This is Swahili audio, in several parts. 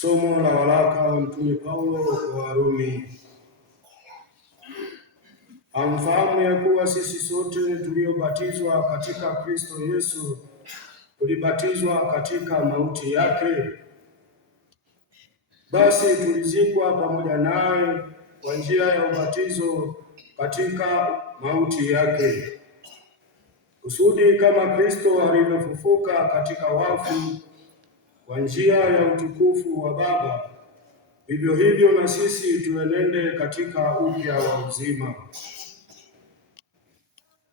Somo la waraka wa Mtume Paulo kwa Warumi. Amfahamu ya kuwa sisi sote tuliobatizwa katika Kristo Yesu tulibatizwa katika mauti yake. Basi tulizikwa pamoja naye kwa njia ya ubatizo katika mauti yake, kusudi kama Kristo alivyofufuka katika wafu kwa njia ya utukufu wa Baba, vivyo hivyo na sisi tuenende katika upya wa uzima.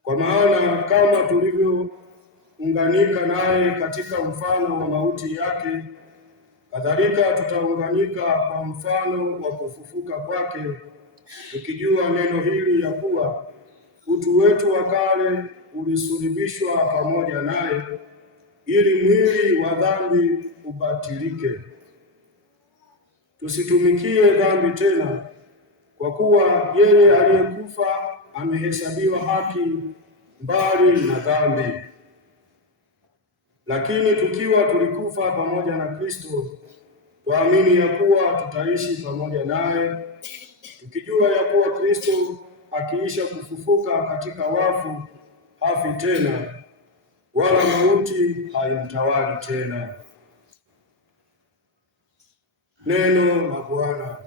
Kwa maana kama tulivyounganika naye katika mfano wa mauti yake, kadhalika tutaunganika kwa mfano wa kufufuka kwake, tukijua neno hili ya kuwa utu wetu wa kale ulisulubishwa pamoja naye, ili mwili wa dhambi ubatilike, tusitumikie dhambi tena, kwa kuwa yeye aliyekufa amehesabiwa haki mbali na dhambi. Lakini tukiwa tulikufa pamoja na Kristo, twaamini ya kuwa tutaishi pamoja naye, tukijua ya kuwa Kristo akiisha kufufuka katika wafu hafi tena, wala mauti haimtawali tena. Neno la Bwana.